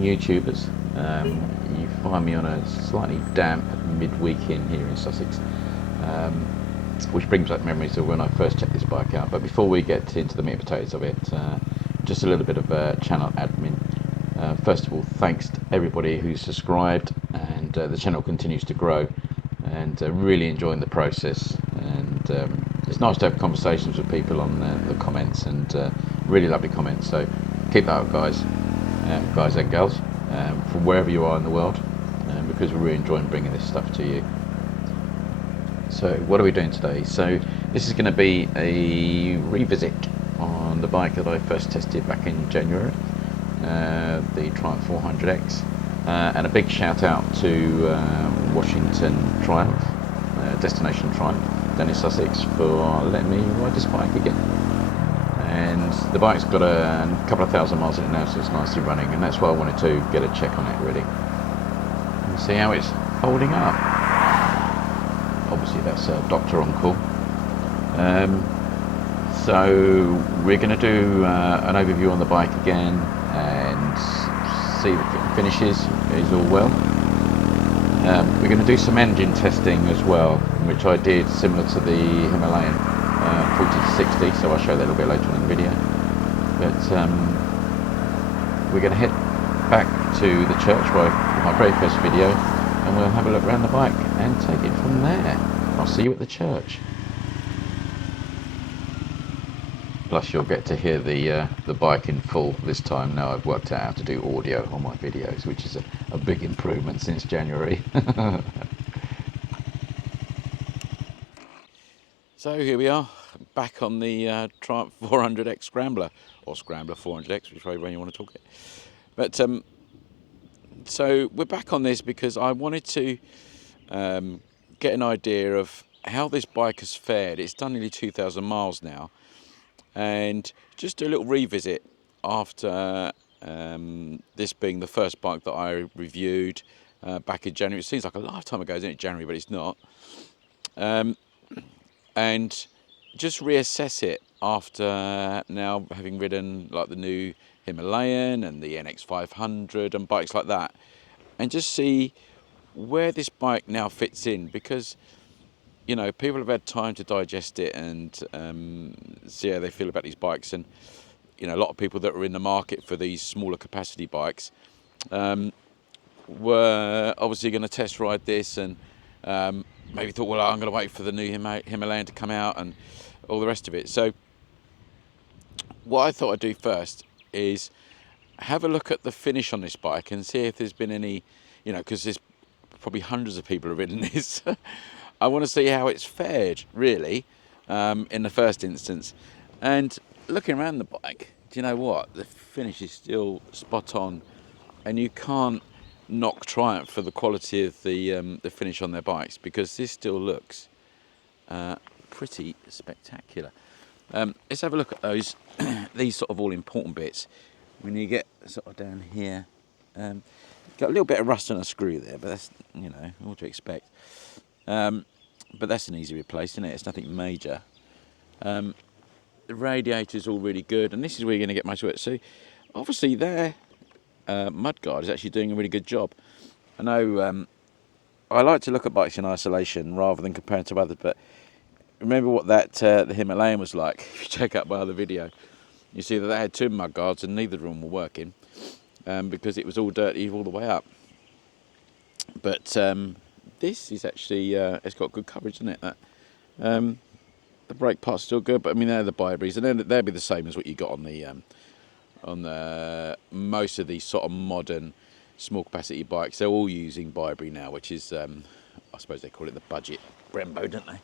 morning, YouTubers. You find me on a slightly damp midweek in here in Sussex, which brings back memories of when I first checked this bike out. But before we get into the meat and potatoes of it, just a little bit of channel admin. First of all, thanks to everybody who's subscribed, and the channel continues to grow, and really enjoying the process. And it's nice to have conversations with people on the comments, and really lovely comments. So keep that up, guys and girls, from wherever you are in the world, because we're really enjoying bringing this stuff to you. So what are we doing today? So this is going to be a revisit on the bike that I first tested back in January, the Triumph 400X, and a big shout out to Washington Triumph, Destination Triumph down in Sussex, for letting me ride this bike again. And the bike's got a couple of thousand miles in it now, so it's nicely running, and that's why I wanted to get a check on it really and see how it's holding up. Obviously that's a doctor on call. So we're going to do an overview on the bike again and see the finishes is all well. We're going to do some engine testing as well, which I did similar to the Himalayan 40 to 60, so I'll show that a little bit later on in the video. But we're going to head back to the church where my very first video, and we'll have a look around the bike and take it from there. I'll see you at the church. Plus you'll get to hear the bike in full this time. Now I've worked out how to do audio on my videos, which is a big improvement since January. So here we are, back on the Triumph 400X Scrambler, or Scrambler 400X, whichever way you want to talk it. But so we're back on this because I wanted to get an idea of how this bike has fared. It's done nearly 2,000 miles now, and just do a little revisit after this being the first bike that I reviewed back in January. It seems like a lifetime ago, isn't it, January, but it's not. And just reassess it after now having ridden like the new Himalayan and the NX 500 and bikes like that, and just see where this bike now fits in, because you know, people have had time to digest it and see how they feel about these bikes. And you know, a lot of people that are in the market for these smaller capacity bikes were obviously going to test ride this, and maybe thought, well, I'm going to wait for the new Himalayan to come out and all the rest of it. So what I thought I'd do first is have a look at the finish on this bike and see if there's been any, you know, because there's probably hundreds of people have ridden this. I want to see how it's fared really in the first instance. And looking around the bike, do you know what? The finish is still spot on, and you can't knock Triumph for the quality of the finish on their bikes, because this still looks pretty spectacular. Let's have a look at those these sort of all important bits. When you get sort of down here, got a little bit of rust on a screw there, but that's, you know, what to expect. But that's an easy replace, isn't it? It's nothing major. The radiator's all really good, and this is where you're going to get most of it. So obviously their mudguard is actually doing a really good job. I know I like to look at bikes in isolation rather than comparing to others, but remember what that the Himalayan was like. If you check out my other video, you see that they had two mudguards and neither of them were working because it was all dirty all the way up. But this is actually it's got good coverage, isn't it? That the brake part's still good, but I mean they're the Bibries, and they'll be the same as what you got on the most of these sort of modern small capacity bikes. They're all using Bibri now, which is I suppose they call it the budget Brembo, don't they?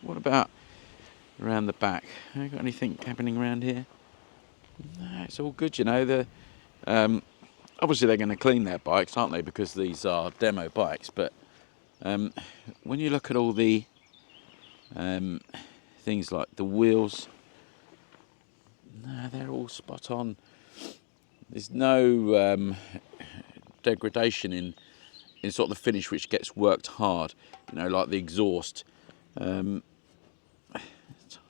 What about around the back? Have you got anything happening around here? No, it's all good, you know. The obviously they're going to clean their bikes, aren't they, because these are demo bikes. But when you look at all the things like the wheels, no, they're all spot on. There's no degradation in sort of the finish, which gets worked hard, you know, like the exhaust. Tiny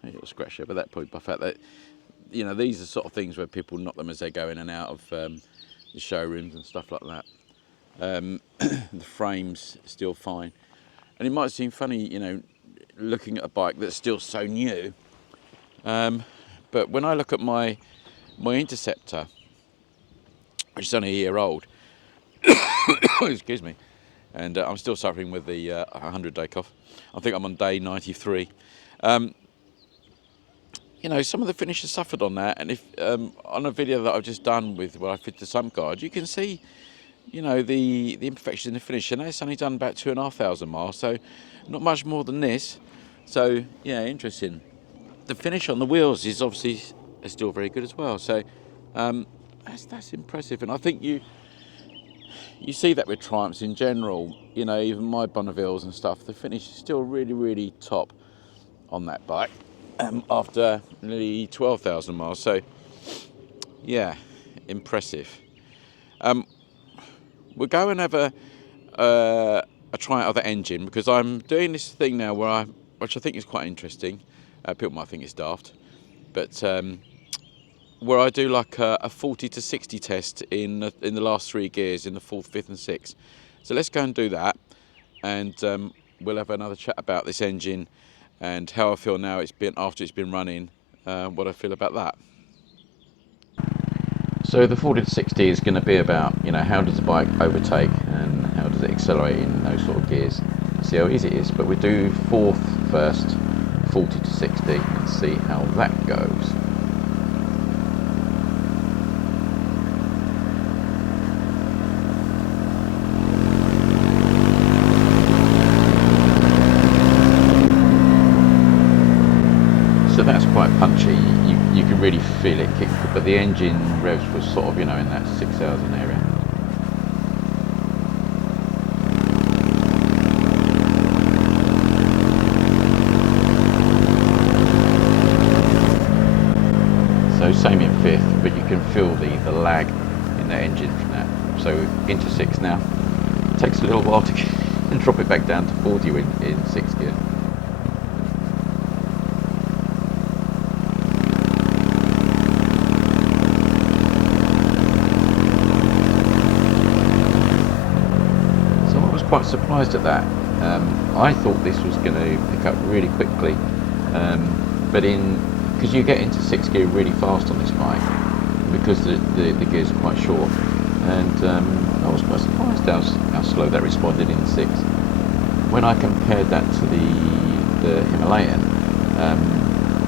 little scratch there, but that probably by the fact that you know, these are sort of things where people knock them as they go in and out of the showrooms and stuff like that. The frame's still fine, and it might seem funny, you know, looking at a bike that's still so new. But when I look at my Interceptor, which is only a year old, excuse me, and I'm still suffering with the 100-day cough. I think I'm on day 93. You know, some of the finishes suffered on that, and if on a video that I've just done with where I fit the sump guard, you can see, you know, the imperfections in the finish, and it's only done about 2,500 miles, so not much more than this. So yeah, interesting. The finish on the wheels is obviously still very good as well. So that's impressive, and I think you see that with Triumphs in general. You know, even my Bonnevilles and stuff, the finish is still really, really top on that bike after nearly 12,000 miles. So yeah, impressive. We'll go and have a try out the engine, because I'm doing this thing now which I think is quite interesting. People might think it's daft, but where I do like a 40 to 60 test in the last 3 gears, in the 4th, 5th and 6th. So let's go and do that, and we'll have another chat about this engine and how I feel now after it's been running, what I feel about that. So the 40 to 60 is going to be about, you know, how does the bike overtake and how does it accelerate in those sort of gears. See how easy it is, but we do 4th first, 40 to 60, and see how that goes. So that's quite punchy. You can really feel it kick, but the engine revs was sort of, you know, in that 6,000 area. So same in 5th, but you can feel the lag in the engine from that. So into 6th now. It takes a little while to get and drop it back down to 40 in 6th gear. Quite surprised at that. I thought this was going to pick up really quickly, but because you get into 6th gear really fast on this bike, because the gears are quite short, and I was quite surprised how slow that responded in 6th. When I compared that to the Himalayan,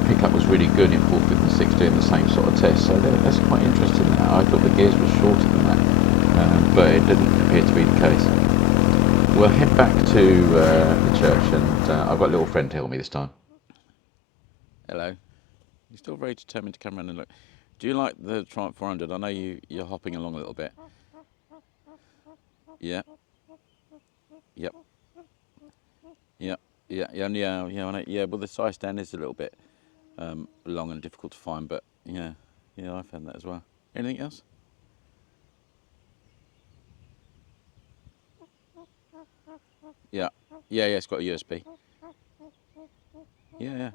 pickup was really good in 4th, 5th and 6th doing the same sort of test, so that's quite interesting. I thought the gears were shorter than that, but it didn't appear to be the case. We'll head back to the church, and I've got a little friend to help me this time. Hello. You're still very determined to come around and look. Do you like the Triumph 400? I know you're hopping along a little bit. Yeah. Yep. Yeah. Yeah. Well, the side stand is a little bit long and difficult to find, but yeah, I found that as well. Anything else? Yeah. It's got a USB. Yeah.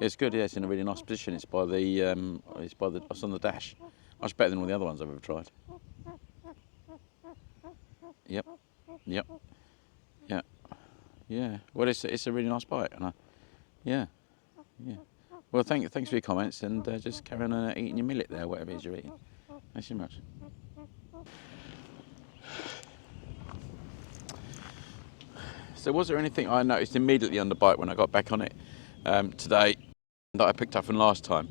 It's good. Yeah, it's in a really nice position. It's by it's on the dash. Much better than all the other ones I've ever tried. Yep. Yeah. Well, it's a really nice bike, and yeah. Well, thanks for your comments, and just carry on eating your millet there, whatever it is you're eating. Thanks so much. So was there anything I noticed immediately on the bike when I got back on it today that I picked up from last time?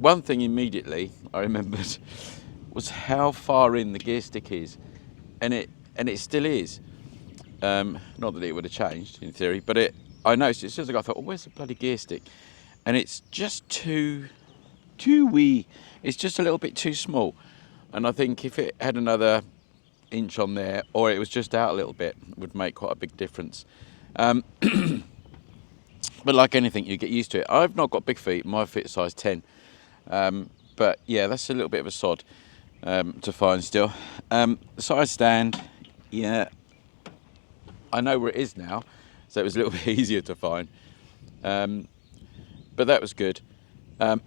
One thing immediately I remembered was how far in the gear stick is, and it still is. Not that it would have changed in theory, but I noticed it as soon as I thought, oh, where's the bloody gear stick? And it's just too wee. It's just a little bit too small, and I think if it had another inch on there, or it was just out a little bit, would make quite a big difference. But like anything, you get used to it. I've not got big feet. My feet are size 10. But yeah, that's a little bit of a sod to find still. The side stand, yeah, I know where it is now, so it was a little bit easier to find. but that was good. Um,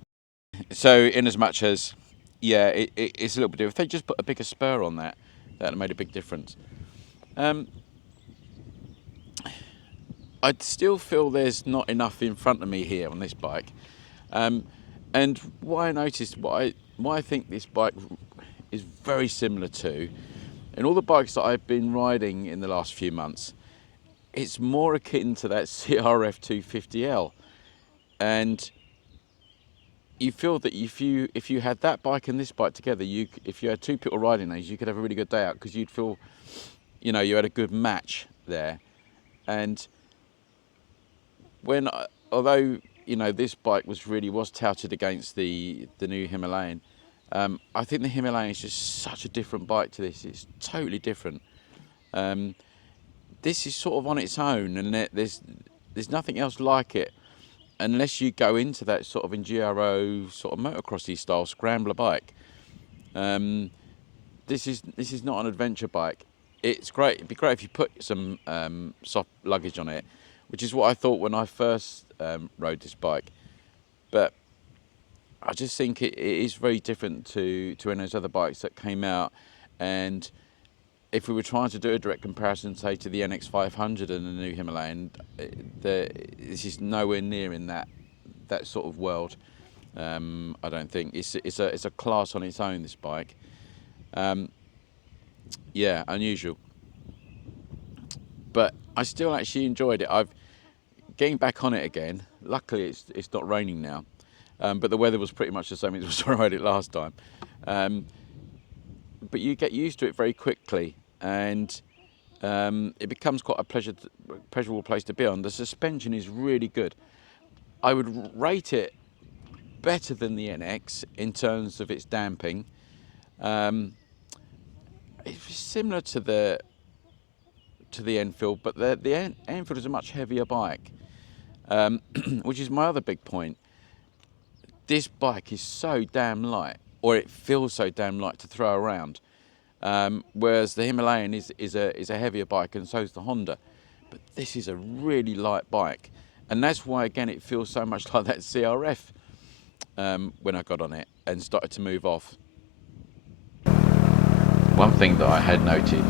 so in as much as, yeah, it's a little bit different. If they just put a bigger spur on that, that would have made a big difference. Um, I still feel there's not enough in front of me here on this bike. Um, and what I noticed, what I think this bike is very similar to, in all the bikes that I've been riding in the last few months, it's more akin to that CRF 250L. And you feel that if you had that bike and this bike together, if you had two people riding these, you could have a really good day out, because you'd feel, you had a good match there. And although this bike was touted against the new Himalayan, I think the Himalayan is just such a different bike to this. It's totally different. Um, this is sort of on its own, and there's nothing else like it unless you go into that sort of enduro sort of motocrossy style scrambler bike. Um, this is not an adventure bike. It's great. It'd be great if you put some soft luggage on it, which is what I thought when I first rode this bike. But I just think it is very different to any of those other bikes that came out. And if we were trying to do a direct comparison, say, to the NX500 and the new Himalayan, this is nowhere near in that sort of world. I don't think it's a class on its own, this bike. Yeah, unusual. But I still actually enjoyed it. I've getting back on it again. Luckily, it's not raining now, but the weather was pretty much the same as it was when I rode it last time. Um, but you get used to it very quickly, and it becomes quite a pleasurable place to be on. The suspension is really good. I would rate it better than the NX in terms of its damping. Um, it's similar to the Enfield, but the Enfield is a much heavier bike, which is my other big point. This bike is so damn light, or it feels so damn light to throw around. Whereas the Himalayan is a heavier bike, and so is the Honda. But this is a really light bike, and that's why, again, it feels so much like that CRF when I got on it and started to move off. One thing that I had noted,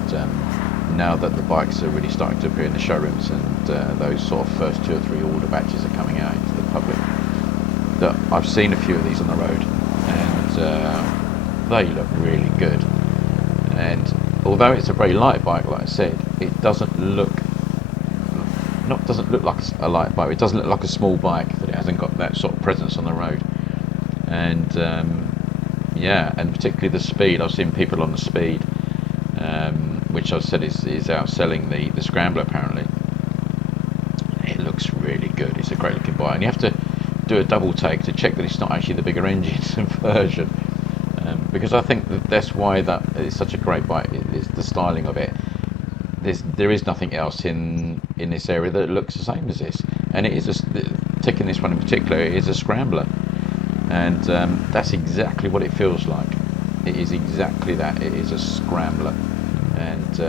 now that the bikes are really starting to appear in the showrooms, and those sort of first 2 or 3 order batches are coming out into the public, that I've seen a few of these on the road, and they look really good. And although it's a very light bike, like I said, it doesn't look like a light bike. It doesn't look like a small bike, that it hasn't got that sort of presence on the road. And yeah, and particularly the speed. I've seen people on the speed, which I've said is outselling the Scrambler apparently. It looks really good. It's a great looking bike, and you have to do a double take to check that it's not actually the bigger engine version, because I think that's why that is such a great bike. It's the styling of it. There is nothing else in this area that looks the same as this, and it is taking this one in particular. It is a Scrambler, and that's exactly what it feels like. It is exactly that. It is a Scrambler, and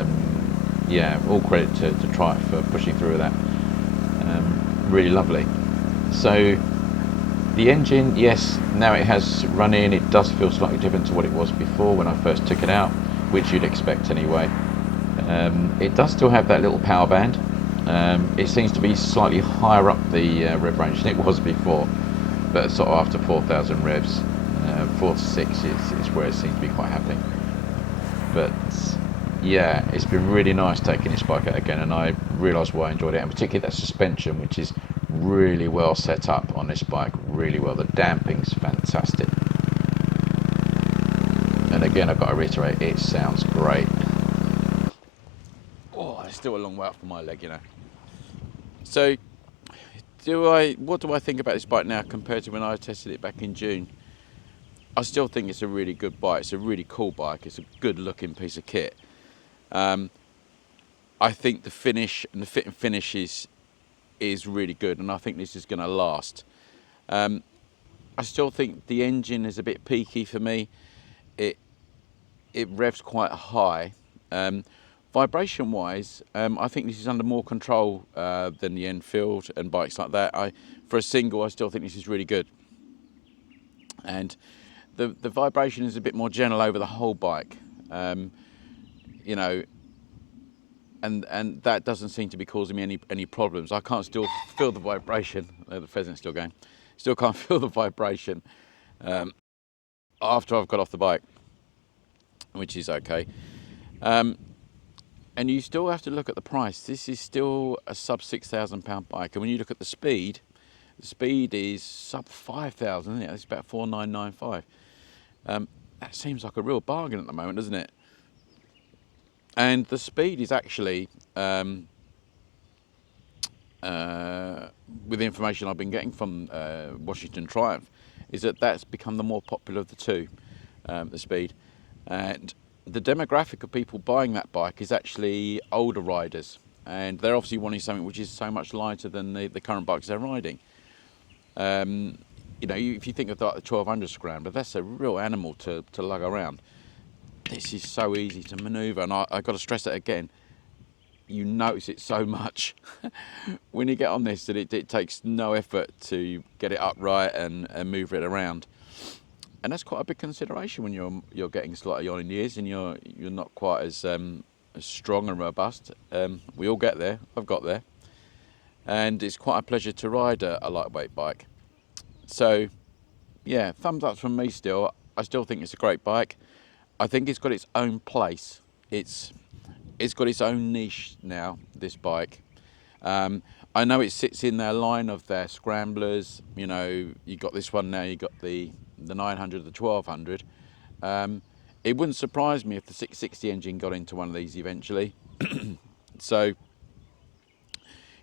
yeah, all credit to Triumph for pushing through with that. Really lovely. So the engine, yes, now it has run in, it does feel slightly different to what it was before when I first took it out, which you'd expect anyway. It does still have that little power band. It seems to be slightly higher up the rev range than it was before, but sort of after 4,000 revs, 4 to 6 is where it seems to be quite happy. But yeah, it's been really nice taking this bike out again, and I realised why I enjoyed it, and particularly that suspension, which is really well set up on this bike, really well. The damping's fantastic, and again, I've got to reiterate, it sounds great. Oh, it's still a long way up for my leg, you know. So, what do I think about this bike now compared to when I tested it back in June? I still think it's a really good bike. It's a really cool bike. It's a good looking piece of kit. I think the finish and the fit and finish is really good, and I think this is going to last. I still think the engine is a bit peaky for me. It revs quite high. Vibration wise, I think this is under more control than the Enfield and bikes like that. For a single, I still think this is really good. And the vibration is a bit more gentle over the whole bike, you know, and that doesn't seem to be causing me any problems. I can't still feel the vibration. The pheasant's still going. Still can't feel the vibration after I've got off the bike, which is okay. And you still have to look at the price. This is still a sub £6,000 bike, and when you look at the speed is sub 5,000, isn't it? It's about 4,995. That seems like a real bargain at the moment, doesn't it? And the speed is actually, with the information I've been getting from Washington Triumph, is that that's become the more popular of the two, the speed. And the demographic of people buying that bike is actually older riders, and they're obviously wanting something which is so much lighter than the current bikes they're riding. You know, if you think of like the 1200 Scrambler, that's a real animal to lug around. This is so easy to manoeuvre, and I've got to stress that again. You notice it so much when you get on this that it takes no effort to get it upright and move it around. And that's quite a big consideration when you're getting slightly on in years and you're not quite as strong and robust. We all get there. I've got there, and it's quite a pleasure to ride a lightweight bike. So, yeah, thumbs up from me. Still, I still think it's a great bike. I think it's got its own place. It's got its own niche now. This bike. I know it sits in their line of their scramblers. You know, you got this one now. You got the 900, the 1200. It wouldn't surprise me if the 660 engine got into one of these eventually. So,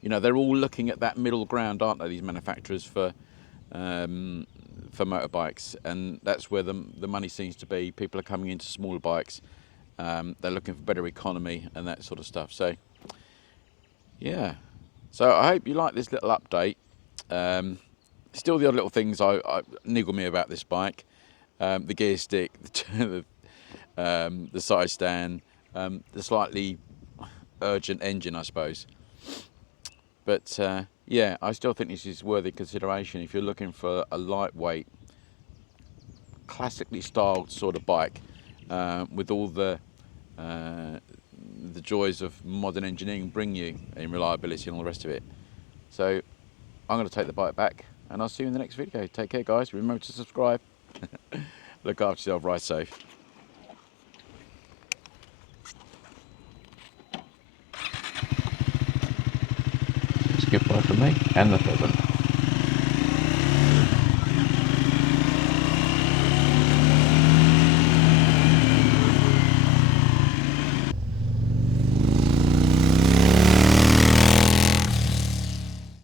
you know, they're all looking at that middle ground, aren't they? These manufacturers for motorbikes, and that's where the money seems to be. People are coming into smaller bikes. They're looking for better economy and that sort of stuff. So, yeah. So I hope you like this little update. Still, the other little things I niggle me about this bike: the gear stick, the side stand, the slightly urgent engine, I suppose. But yeah, I still think this is worthy consideration if you're looking for a lightweight, classically styled sort of bike with all the joys of modern engineering bring you in reliability and all the rest of it. So I'm going to take the bike back, and I'll see you in the next video. Take care, guys. Remember to subscribe. Look after yourself. Ride safe. It's goodbye from me and the pheasant.